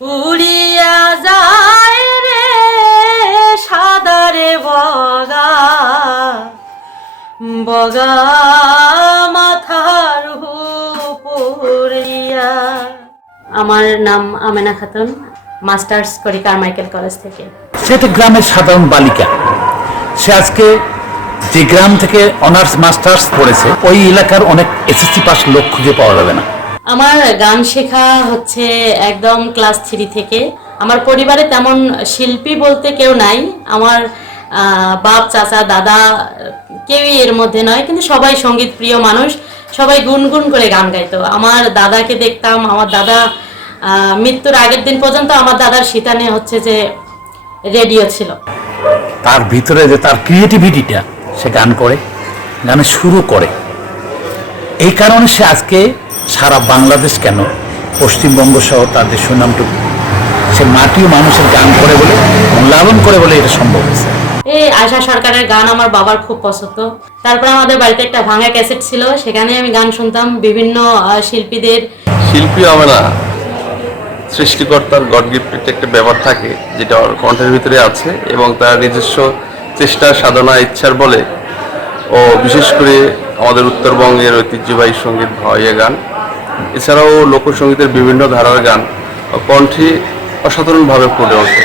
উড়িয়া যায় রে সাদারে বগা বগা মাথার উপরিয়া। আমার নাম আমেনা খাতুন, মাস্টার্স করি কারমাইকেল কলেজ থেকে। সে একটা গ্রামের সাধারণ বালিকা। সে আজকে যে গ্রাম থেকে অনার্স মাস্টার্স পড়েছে ওই এলাকার অনেক এসএসসি পাস লোক খুঁজে পাওয়া যাবে না। আমার গান শেখা হচ্ছে একদম ক্লাস 3 থেকে। আমার পরিবারে তেমন শিল্পী বলতে কেউ নাই। আমার বাপ, চাচা, দাদা কেউই এর মধ্যে নয়, কিন্তু সবাই সঙ্গীত প্রিয় মানুষ, সবাই গুনগুন করে গান গাইতো। আমার দাদাকে দেখতাম, আমার দাদা মৃত্যুর আগের দিন পর্যন্ত আমার দাদার সিতানে হচ্ছে যে রেডিও ছিল। তার ভিতরে যে তার ক্রিয়েটিভিটিটা, সে গান করে, গানে শুরু করে। এই কারণে সে আজকে সারা বাংলাদেশ কেন পশ্চিমবঙ্গ সহ তার যে সুনামটুকু, সে মাটি ও মানুষের গান করে বলে, লালন করে বলে এটা সম্ভব হয়েছে। এই আশা সরকারের গান আমার বাবার খুব পছন্দ। তারপর আমাদের বাড়িতে একটা ভাঙা ক্যাসেট ছিল, সেখানে আমি গান শুনতাম বিভিন্ন শিল্পীদের। শিল্পী হবে না, সৃষ্টিকর্তার গড গিফটেড একটা ব্যাপার থাকে যেটা ওর কণ্ঠের ভিতরে আছে, এবং তার নিজস্ব চেষ্টা, সাধনা, ইচ্ছার বলে ও বিশেষ করে আমাদের উত্তরবঙ্গের ঐতিহ্যবাহী সঙ্গীত ভাওয়াইয়া গান, এছাড়াও লোকসঙ্গীতের বিভিন্ন ধারার গান কণ্ঠে অসাধারণভাবে ফুটে ওঠে।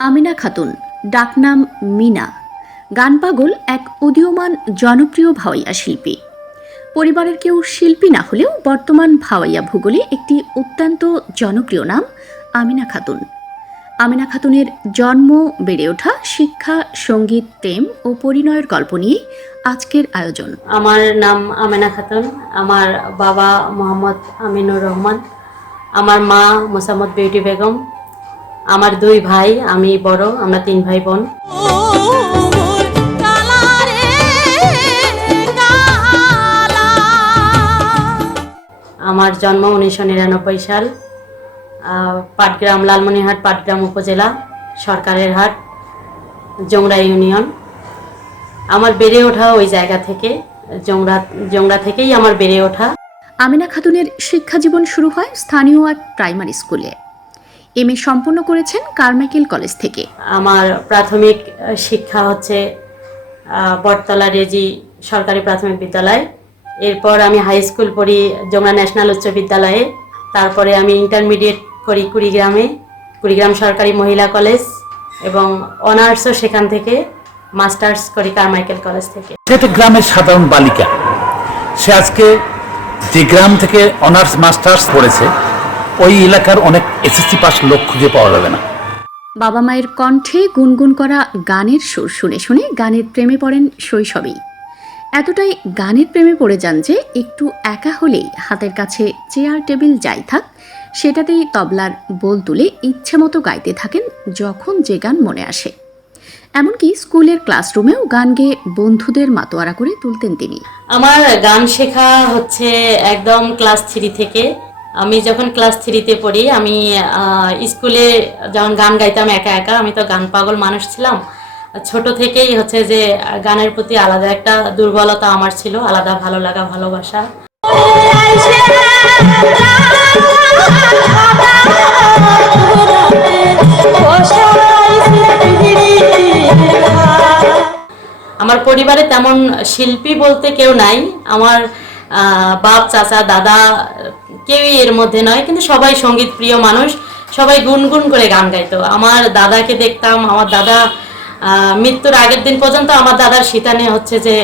আমিনা খাতুন, ডাকনাম মিনা, গান পাগল এক উদীয়মান জনপ্রিয় ভাওয়াইয়া শিল্পী। পরিবারের কেউ শিল্পী না হলেও বর্তমান ভাওয়াইয়া ভূগোলে একটি অত্যন্ত জনপ্রিয় নাম আমিনা খাতুন। আমিনা খাতুনের জন্ম, বেড়ে ওঠা, শিক্ষা, সঙ্গীত, প্রেম ও পরিণয়ের গল্প নিয়ে আজকের আয়োজন। আমার নাম আমেনা খাতুন, আমার বাবা মোহাম্মদ আমিনুর রহমান, আমার মা মোসাম্মদ বিউটি বেগম, আমার 2 ভাই, আমি বড়, আমরা 3 ভাই বোন। আমার জন্ম 1999 সাল, পাটগ্রাম, লালমনিরহাট পাটগ্রাম উপজেলা, সরকারের হাট, জংড়া ইউনিয়ন। আমার বেড়ে ওঠা ওই জায়গা থেকে, জংড়া থেকেই আমার বেড়ে ওঠা। আমিনা খাতুনের শিক্ষা জীবন শুরু হয় স্থানীয় এক প্রাইমারি স্কুলে। এমএ সম্পন্ন করেছেন কারমাইকেল কলেজ থেকে। আমার প্রাথমিক শিক্ষা হচ্ছে বটতলা রেজি সরকারি প্রাথমিক বিদ্যালয়। এরপর আমি হাই স্কুল পড়ি জংড়া ন্যাশনাল উচ্চ বিদ্যালয়ে। তারপরে আমি ইন্টারমিডিয়েট করি কুড়িগ্রাম সরকারি মহিলা কলেজ, এবং অনার্সও সেখান থেকে, মাস্টার্স করি কারমাইকেল কলেজ থেকে। সে একটা গ্রামের সাধারণ বালিকা। সে আজকে যে গ্রাম থেকে অনার্স মাস্টার্স পড়েছে ওই এলাকার অনেক এসএসসি পাস লোক খুঁজে পাওয়া যাবে না। বাবা মায়ের কণ্ঠে গুনগুন করা গানের সুর শুনে শুনে গানের প্রেমে পড়েন শৈশবেই। এতটাই গানের প্রেমে পড়ে যান যে একটু একা হলেই হাতের কাছে চেয়ার টেবিল যাই থাক, সেটাতেই তবলার বোল তুলে ইচ্ছে মতো গাইতে থাকেন যখন যে গান মনে আসে। এমনকি স্কুলের ক্লাসরুমেও গান গেয়ে বন্ধুদের মাতোয়ারা করে তুলতেন তিনি। আমার গান শেখা হচ্ছে একদম ক্লাস 3 থেকে। আমি যখন ক্লাস 3-তে পড়ি, আমি স্কুলে যখন গান গাইতাম একা একা, আমি তো গান পাগল মানুষ ছিলাম। ছোট থেকেই হচ্ছে যে গানের প্রতি আলাদা একটা দুর্বলতা আমার ছিল, আলাদা ভালো লাগা, ভালোবাসা। আমার পরিবারে তেমন শিল্পী বলতে কেউ নাই। আমার বাপ, চাচা, দাদা কেউই এর মধ্যে নয়, কিন্তু সবাই সঙ্গীত প্রিয় মানুষ, সবাই গুনগুন করে গান গাইতো। আমার দাদাকে দেখতাম, আমার দাদা মৃত্যুর আগের দিন পর্যন্ত আমার দাদার সিতানে হচ্ছে যে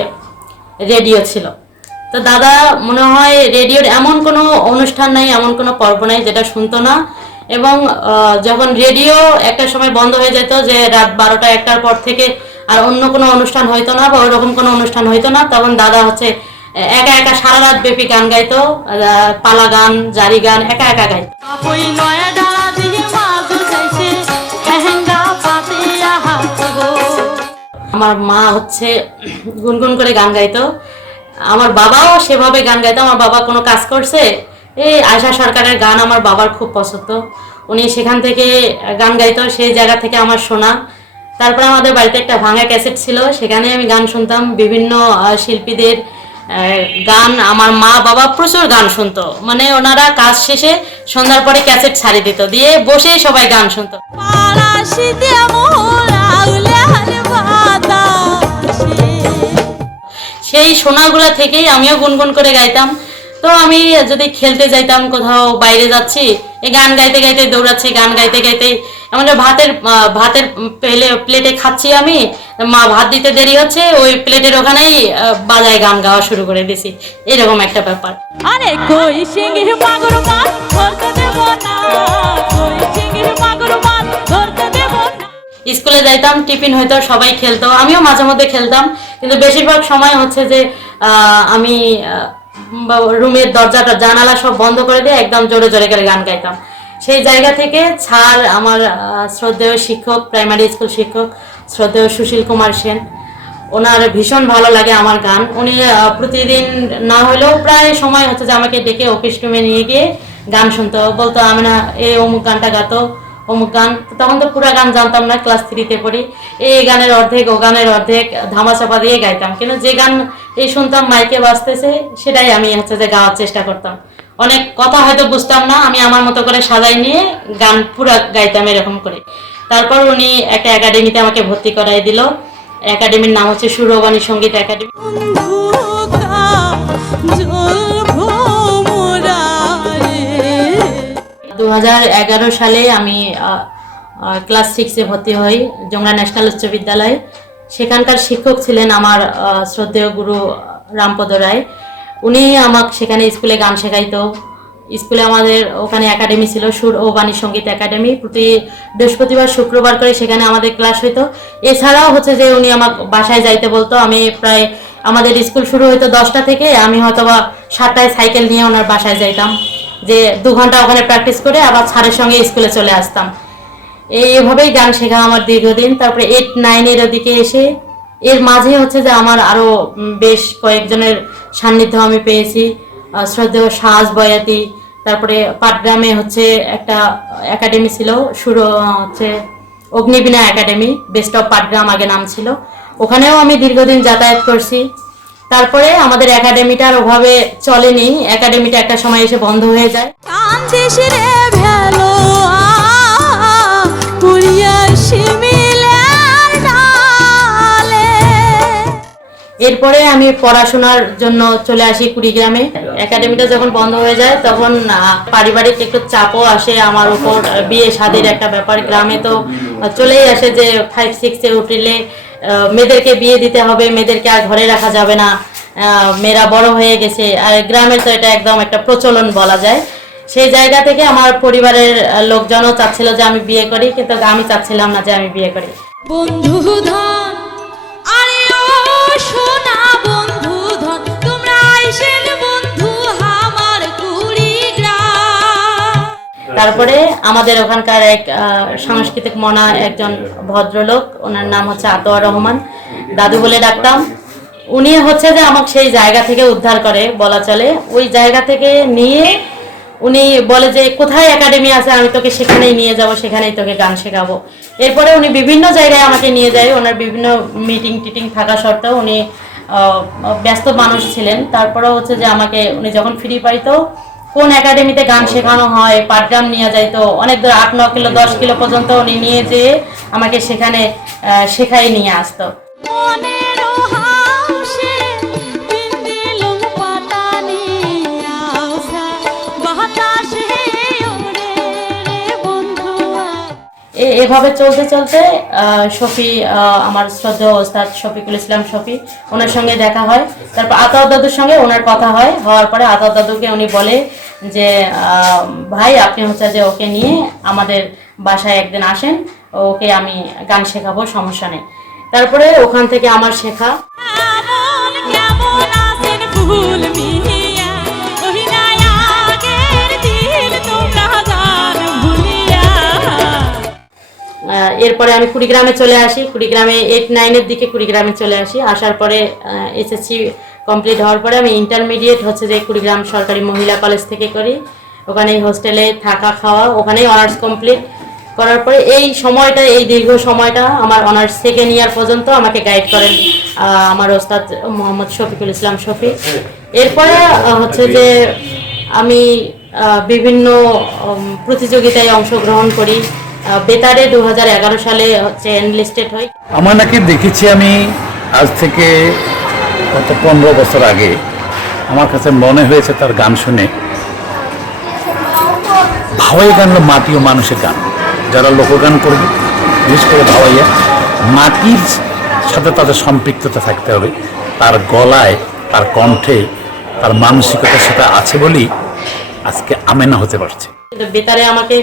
রেডিও ছিল। তো দাদা মনে হয় রেডিওর এমন কোনো অনুষ্ঠান নাই, এমন কোনো পর্ব নাই যেটা শুনতো না। এবং যখন রেডিও একটা সময় বন্ধ হয়ে যেত, যে রাত 12টা-1টার পর থেকে আর অন্য কোনো অনুষ্ঠান হইতো না বা ওইরকম কোনো অনুষ্ঠান হইতো না, তখন দাদা হচ্ছে একা একা সারা রাত ব্যাপী গান গাইতো, পালা গান, জারি গান একা একা গাইতো। আমার মা হচ্ছে গুনগুন করে গান গাইতো, আমার বাবাও সেভাবে গান গাইতো। আমার বাবা কোনো কাজ করছে, এই আশা সরকারের গান আমার বাবার খুব পছন্দ, উনি সেখান থেকে গান গাইতো, সেই জায়গা থেকে আমার শোনা। তারপরে আমাদের বাড়িতে একটা ভাঙা ক্যাসেট ছিল, সেখানে আমি গান শুনতাম, বিভিন্ন শিল্পীদের গান। আমার মা বাবা প্রচুর গান শুনতো, মানে ওনারা কাজ শেষে সন্ধ্যার পরে ক্যাসেট ছাড়ি দিত, দিয়ে বসে সবাই গান শুনতো। সেই শোনাগুলা থেকেই আমিও গুনগুন করে গাইতাম। তো আমি যদি খেলতে যাইতাম, কোথাও বাইরে যাচ্ছি, এই গান গাইতে গাইতে দৌড়াচ্ছি, গান গাইতে গাইতে আমাদের ভাতের প্লেটে খাচ্ছি, আমি মা ভাত দিতে দেরি হচ্ছে, ওই প্লেটের ওখানেই বাজায় গান গাওয়া শুরু করে দিছি, এরকম একটা ব্যাপার। আরে কই সিংহ মাগুর মাছ ধরতে দেব না, কই সিংহ মাগুর মাছ ধরতে দেব না। স্কুলে যাইতাম, টিফিন হয়তো সবাই খেলতো, আমিও মাঝে মধ্যে খেলতাম, কিন্তু বেশিরভাগ সময় হচ্ছে যে আমি রুমের দরজাটা জানালা সব বন্ধ করে দিয়ে একদম জোরে জোরে করে গান গাইতাম। সেই জায়গা থেকে স্যার, আমার শ্রদ্ধেয় শিক্ষক, প্রাইমারি স্কুল শিক্ষক শ্রদ্ধেয় সুশীল কুমার সেন, ওনার ভীষণ ভালো লাগে আমার গান। উনি প্রতিদিন না হলেও প্রায় সময় হচ্ছে যে আমাকে ডেকে অফিস রুমে নিয়ে গিয়ে গান শুনতো, বলতো আমি না এই অমুক গানটা গাতো, অমুক গান। তখন তো পুরা গান জানতাম না, ক্লাস 3-তে পড়ি, এই গানের অর্ধেক ও গানের অর্ধেক ধামাচাপা দিয়ে গাইতাম, কিন্তু যে গান এই শুনতাম মাইকে বাজতেছে সেটাই আমি হচ্ছে যে গাওয়ার চেষ্টা করতাম। অনেক কথা হয়তো বুঝতাম না, আমি আমার মতো করে সাজাই নিয়ে গান পুরা গাইতাম এরকম করে। তারপর উনি একটা একাডেমিতে আমাকে ভর্তি করাই দিল, একাডেমির নাম হচ্ছে সুরবাণী সঙ্গীত একাডেমি। 2011 সালে আমি ক্লাস 6-এ ভর্তি হই যমুনা ন্যাশনাল উচ্চ বিদ্যালয়ে। সেখানকার শিক্ষক ছিলেন আমার শ্রদ্ধেয় গুরু রামপদ রায়। উনি আমাকে সেখানে স্কুলে গান শেখাইতো। স্কুলে আমাদের ওখানে একাডেমি ছিল, সুর ও বাণী সঙ্গীত একাডেমি। প্রতি বৃহস্পতিবার শুক্রবার করে সেখানে আমাদের ক্লাস হইতো। এছাড়াও হচ্ছে যে উনি আমার বাসায় যাইতে বলতো। আমি প্রায়, আমাদের স্কুল শুরু হইতো 10টা থেকে, আমি হয়তো বা 7টায় সাইকেল নিয়ে ওনার বাসায় যাইতাম, যে 2 ঘন্টা ওখানে প্র্যাকটিস করে আবার স্যারের সঙ্গে স্কুলে চলে আসতাম। এইভাবেই গান শেখা আমার দীর্ঘদিন। তারপরে 8-9-এর ওদিকে এসে এর মাঝে হচ্ছে যে আমার আরও বেশ কয়েকজনের সান্নিধ্য আমি পেয়েছি। শ্রদ্ধেয় শাহজ বয়াতি, তারপরে পাটগ্রামে হচ্ছে একটা একাডেমি ছিল, হচ্ছে Agnibina academy, best of Patgram আগে নাম ছিল, ওখানেও আমি দীর্ঘদিন যাতায়াত করছি। তারপরে আমাদের একাডেমিটার ওভাবে চলেনি, একাডেমিটা একটা সময় এসে বন্ধ হয়ে যায়। এরপরে আমি পড়াশোনার জন্য চলে আসি কুড়িগ্রামে। একাডেমিটা যখন বন্ধ হয়ে যায় তখন পারিবারিক একটু চাপও আসে আমার উপর, বিয়ে শাদীর একটা ব্যাপার। গ্রামে তো চলেই আসে যে 5-6-এ উঠলে মেয়েদেরকে বিয়ে দিতে হবে, মেয়েদেরকে আর ঘরে রাখা যাবে না, মেয়েরা বড় হয়ে গেছে। আর গ্রামে তো এটা একদম একটা প্রচলন বলা যায়। সেই জায়গা থেকে আমার পরিবারের লোকজনও চাচ্ছিল যে আমি বিয়ে করি, কিন্তু আমি চাচ্ছিলাম না যে আমি বিয়ে করি। বন্ধুধন, আরে ও সোনা বন্ধুধন, তোমরা আইসেন বন্ধু আমার কুড়িগ্রাম। তারপরে আমাদের ওখানকার এক সাংস্কৃতিক মনা একজন ভদ্রলোক, ওনার নাম হচ্ছে আতোয়ার রহমান, দাদু বলে ডাকতাম। উনি হচ্ছে যে আমাকে সেই জায়গা থেকে উদ্ধার করে বলা চলে। ওই জায়গা থেকে নিয়ে উনি বলে যে কোথায় একাডেমি আছে, আমি তোকে সেখানেই নিয়ে যাব, সেখানেই তোকে গান শেখাবো। এরপরে উনি বিভিন্ন জায়গায় আমাকে নিয়ে যায়। ওনার বিভিন্ন মিটিং টিটিং থাকা সত্ত্বেও উনি ব্যস্ত মানুষ ছিলেন। তারপরেও হচ্ছে যে আমাকে উনি যখন ফ্রি পাইতো, কোন একাডেমিতে গান শেখানো হয় পাটগ্রাম নিয়ে যাইতো, অনেক দূর 8-9 কিলো 10 কিলো পর্যন্ত উনি নিয়ে যেয়ে আমাকে সেখানে শেখাই নিয়ে আসতো। এভাবে চলতে চলতে শফি, আমার শ্রদ্ধেয় ওস্তাদ শফিকুল ইসলাম শফি, ওনার সঙ্গে দেখা হয়। তারপর আতাউর দাদুর সঙ্গে ওনার কথা হয়, হওয়ার পরে আতাউর দাদুকে উনি বলে যে ভাই আপনি হচ্ছে যে ওকে নিয়ে আমাদের বাসায় একদিন আসেন, ওকে আমি গান শেখাবো, সমস্যা নেই। তারপরে ওখান থেকে আমার শেখা। এমন কেমন আছেন ফুল মিয়া, ওই না আগের দিন তোমরা জান ভুলিয়া। এরপরে আমি কুড়িগ্রামে চলে আসি, কুড়িগ্রামে 8-9 দিকে কুড়িগ্রামে চলে আসি। আসার পরে এসএসসি কমপ্লিট হওয়ার পরে আমি ইন্টারমিডিয়েট হচ্ছে যে কুড়িগ্রাম সরকারি মহিলা কলেজ থেকে করি। ওখানেই হোস্টেলে থাকা খাওয়া, ওখানেই অনার্স কমপ্লিট করার পরে এই সময়টা, এই দীর্ঘ সময়টা আমার অনার্স সেকেন্ড ইয়ার পর্যন্ত আমাকে গাইড করেন আমার ওস্তাদ মোহাম্মদ শফিকুল ইসলাম শফি। এরপরে হচ্ছে যে আমি বিভিন্ন প্রতিযোগিতায় অংশগ্রহণ করি। বেতারে 2011 সালে হচ্ছে এনলিস্টেড হই। আমানাকে দেখেছি আমি আজ থেকে গত 15 বছর আগে। আমার কাছে মনে হয়েছে তার গান শুনে, ভাওয়াই গান হলো মাটি ও মানুষের গান। যারা লোকগান করবে, বিশেষ করে ভাওয়াইয়া, মাটির সাথে তাদের সম্পৃক্ততা থাকতে হবে। তার গলায়, তার কণ্ঠে, তার মানসিকতার সাথে আছে বলেই আজকে আমেনা হতে পারছে। কিন্তু বেতারে আমাকে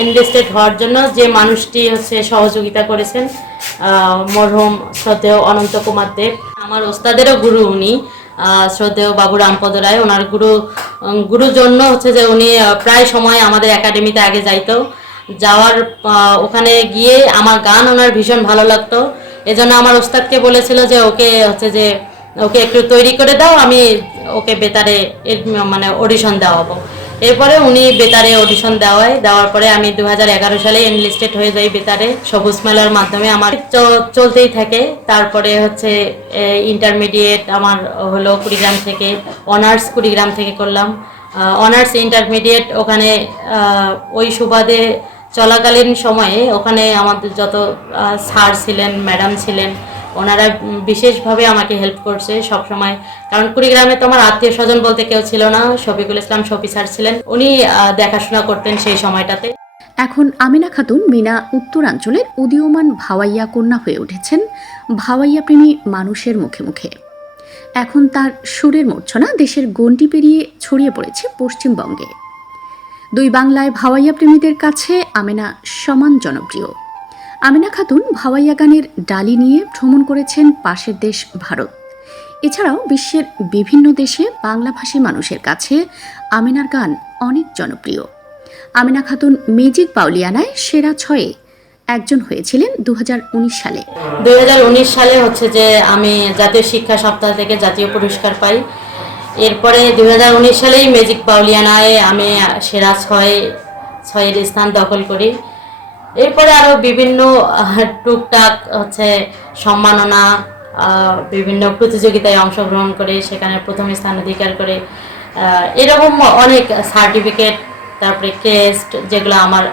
এনলিস্টেড হওয়ার জন্য যে মানুষটি হচ্ছে সহযোগিতা করেছেন, মরহুম শ্রদ্ধেয় অনন্ত কুমার দেব, আমার ওস্তাদেরও গুরু উনি, শ্রদ্ধেয় বাবু রামপদ রায়। ওনার গুরুর জন্য হচ্ছে যে উনি প্রায় সময় আমাদের একাডেমিতে আগে যাইতো। যাওয়ার ওখানে গিয়ে আমার গান ওনার ভীষণ ভালো লাগতো। এজন্য আমার ওস্তাদকে বলেছিল যে ওকে হচ্ছে যে ওকে একটু তৈরি করে দাও, আমি ওকে বেতারে মানে অডিশন দেওয়াবো। এরপরে উনি বেতারে অডিশন দেওয়ার পরে আমি 2011 সালে এনলিস্টেড হয়ে যাই বেতারে। সবুজ মেলার মাধ্যমে আমার চলতেই থাকে। তারপরে হচ্ছে ইন্টারমিডিয়েট আমার হলো কুড়িগ্রাম থেকে, অনার্স কুড়িগ্রাম থেকে করলাম। অনার্স ইন্টারমিডিয়েট ওখানে ওই সুবাদে চলাকালীন সময়ে ওখানে আমাদের যত স্যার ছিলেন, ম্যাডাম ছিলেন, ওনারা বিশেষভাবে আমাকে হেল্প করছে সব সময়। কারণ কুড়িগ্রামে তো আমার আত্মীয় স্বজন বলতে কেউ ছিল না। শফিকুল ইসলাম শফি স্যার ছিলেন, উনি দেখাশোনা করতেন সেই সময়টাতে। এখন আমিনা খাতুন মিনা উত্তরাঞ্চলের উদীয়মান ভাওয়াইয়া কন্যা হয়ে উঠেছেন ভাওয়াইয়া প্রেমী মানুষের মুখে মুখে। এখন তার সুরের মূর্ছনা দেশের গণ্ডি পেরিয়ে ছড়িয়ে পড়েছে পশ্চিমবঙ্গে। দুই বাংলায় ভাওয়াইয়া প্রেমীদের কাছে আমেনা সমান জনপ্রিয়। আমেনা খাতুন ভাওয়াইয়া গানের ডালি নিয়ে ভ্রমণ করেছেন পাশের দেশ ভারত। এছাড়াও বিশ্বের বিভিন্ন দেশে বাংলাভাষী মানুষের কাছে আমেনার গান অনেক জনপ্রিয়। আমেনা খাতুন ম্যাজিক বাউলিয়ানায় সেরা 6-এ একজন হয়েছিলেন 2019 সালে। 2019 সালে হচ্ছে যে আমি জাতীয় শিক্ষা সপ্তাহ থেকে জাতীয় পুরস্কার পাই। এরপরে 2019 সালেই ম্যাজিক বাউলিয়ানায় আমি সেরা 6-এর স্থান দখল করি। এরপরে আরও বিভিন্ন টুকটাক হচ্ছে সম্মাননা, বিভিন্ন প্রতিযোগিতায় অংশগ্রহণ করে সেখানে প্রথম স্থান অধিকার করে, এরকম অনেক সার্টিফিকেট, তারপরে ক্রেস্ট, যেগুলো আমার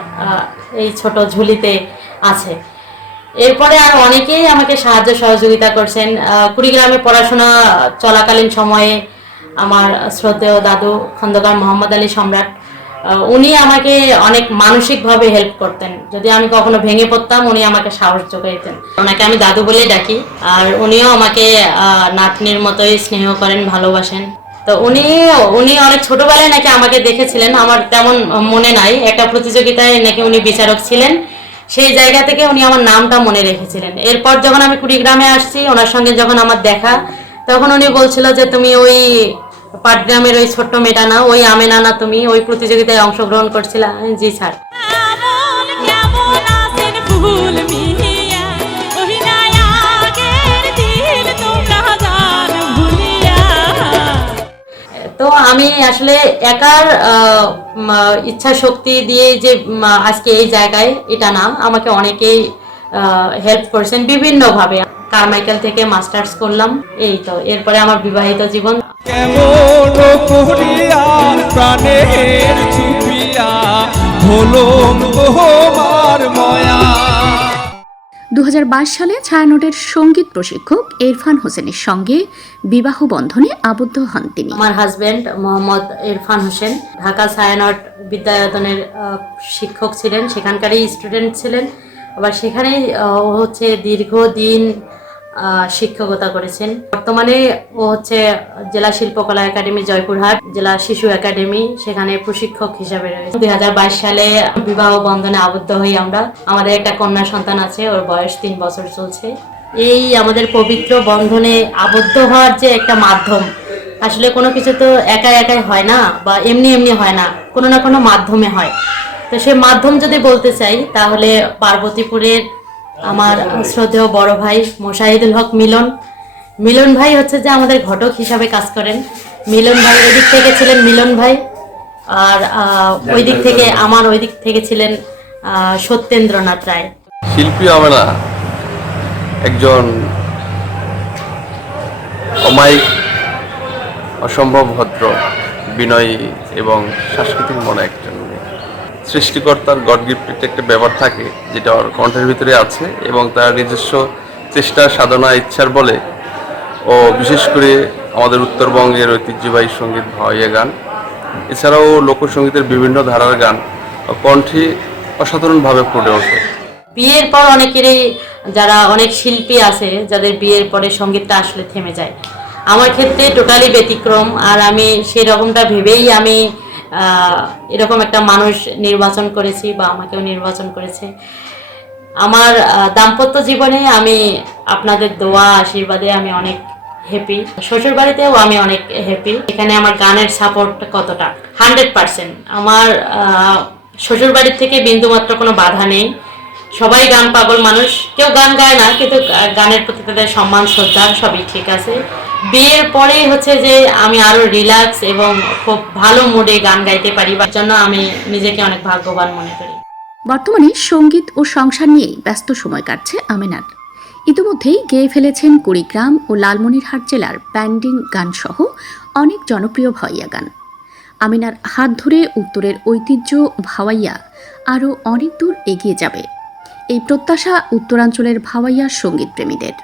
এই ছোট ঝুলিতে আছে। এরপরে আর অনেকেই আমাকে সাহায্য সহযোগিতা করছেন। কুড়িগ্রামে পড়াশোনা চলাকালীন সময়ে আমার শ্রদ্ধেয় দাদু খন্দকার মোহাম্মদ আলী সম্রাট, উনি আমাকে অনেক মানসিকভাবে হেল্প করতেন। যদি আমি কখনো ভেঙে পড়তাম, উনি আমাকে সাহস যোগাইতেন। ওনাকে আমি দাদু বলেই ডাকি। আর উনিও আমাকে নাতনির মতোই স্নেহ করেন, ভালোবাসেন। তো উনি অনেক ছোটবেলায় নাকি আমাকে দেখেছিলেন, আমার তেমন মনে নাই। একটা প্রতিযোগিতায় নাকি উনি বিচারক ছিলেন, সেই জায়গা থেকে উনি আমার নামটা মনে রেখেছিলেন। এরপর যখন আমি কুড়িগ্রামে আসছি, ওনার সঙ্গে যখন আমার দেখা, তখন উনি বলছিল যে তুমি ওই পাটগ্রামের ওই ছোট্ট মেয়েটা না, ওই আমেনা না, তুমি ওই প্রতিযোগিতায় অংশগ্রহণ করছিলা? জি স্যার। এমন কেমন আছেন ফুল মিয়া, ওই না আগের দিন তোমরা জান ভুলিয়া। তো আমি আসলে একার ইচ্ছা শক্তি দিয়ে যে আজকে এই জায়গায়, এটা না, আমাকে অনেকেই হেল্প করেছেন বিভিন্নভাবে। কারমাইকেল থেকে মাস্টার্স করলাম, এই তো। এরপরে আমার বিবাহিত জীবন। কেমন করিয়া প্রাণের চুপিয়া হলো তোমার ময়া। 2022 সালে ছায়ানটের সঙ্গীত প্রশিক্ষক ইরফান হোসেনের সঙ্গে বিবাহ বন্ধনে আবদ্ধ হন তিনি। আমার হাজবেন্ড মোহাম্মদ ইরফান হোসেন ঢাকা ছায়ানট বিদ্যায়তনের শিক্ষক ছিলেন, সেখানকারই স্টুডেন্ট ছিলেন। আবার সেখানেই ও হচ্ছে দীর্ঘদিন শিক্ষকতা করেছেন। বর্তমানে ও হচ্ছে জেলা শিল্পকলা একাডেমি জয়পুরহাট, জেলা শিশু একাডেমি, সেখানে প্রশিক্ষক হিসাবে রয়েছে। 2022 সালে বিবাহ বন্ধনে আবদ্ধ হই আমরা। আমাদের একটা কন্যা সন্তান আছে, ওর বয়স 3 বছর চলছে। এই আমাদের পবিত্র বন্ধনে আবদ্ধ হওয়ার যে একটা মাধ্যম, আসলে কোনো কিছু তো একাই একাই হয় না বা এমনি এমনি হয় না, কোনো না কোনো মাধ্যমে হয়। তো সে মাধ্যম যদি বলতে চাই তাহলে পার্বতীপুরের আমার শ্রদ্ধেয় বড় ভাই মোশাহিদুল হক মিলন ভাই হচ্ছে যে আমাদের ঘটক হিসাবে কাজ করেন। মিলন ভাই ওই দিক থেকে ছিলেন মিলন ভাই, আর ওই দিক থেকে ছিলেন সত্যেন্দ্রনাথ রায়। শিল্পী হবে না, একজন অমায়িক, অসম্ভব ভদ্র, বিনয়ী এবং সাংস্কৃতিক মনে একজন মেয়ে। সৃষ্টিকর্তার গড গিফটেড একটা ব্যাপার থাকে যেটা ওর কণ্ঠের ভিতরে আছে, এবং তার নিজস্ব চেষ্টা, সাধনা, ইচ্ছার বলে ও বিশেষ করে আমাদের উত্তরবঙ্গের ঐতিহ্যবাহী সঙ্গীত ভাওয়াইয়া গান, এছাড়াও লোকসঙ্গীতের বিভিন্ন ধারার গান কণ্ঠে অসাধারণভাবে ফুটে ওঠে। বিয়ের পর অনেকেরই, যারা অনেক শিল্পী আছে যাদের বিয়ের পরে সঙ্গীতটা আসলে থেমে যায়, আমার ক্ষেত্রে টোটালি ব্যতিক্রম। আর আমি সেই রকমটা ভেবেই আমি এরকম একটা মানুষ নির্বাচন করেছি বা আমাকেও নির্বাচন করেছে। আমার দাম্পত্য জীবনে আমি আপনাদের দোয়া আশীর্বাদে আমি অনেক হ্যাপি। শ্বশুর বাড়িতেও আমি অনেক হ্যাপি। এখানে আমার গানের সাপোর্ট কতটা 100%। আমার শ্বশুর বাড়ির থেকে বিন্দুমাত্র কোনো বাধা নেই। সবাই গান পাগল মানুষ, কেউ গান গায় না, কিন্তু গানের প্রতি তাদের সম্মান শ্রদ্ধা সবই ঠিক আছে। বিয়ের পরে হচ্ছে যে আমি আরো রিল্যাক্স এবং খুব ভালো মুডে গান গাইতে পারি, তার জন্য আমি নিজেকে অনেক ভাগ্যবান মনে করি। বর্তমানে সঙ্গীত ও সংসার নিয়েই ব্যস্ত সময় কাটছে আমিনার। ইতিমধ্যেই গেয়ে ফেলেছেন কুড়িগ্রাম ও লালমনিরহাট জেলার ব্যান্ডিং গান সহ অনেক জনপ্রিয় ভাওয়াইয়া গান। আমিনার হাত ধরে উত্তরের ঐতিহ্য ভাওয়াইয়া আরও অনেক দূর এগিয়ে যাবে, এই প্রত্যাশা উত্তরাঞ্চলের ভাওয়াইয়া সঙ্গীত প্রেমীদের।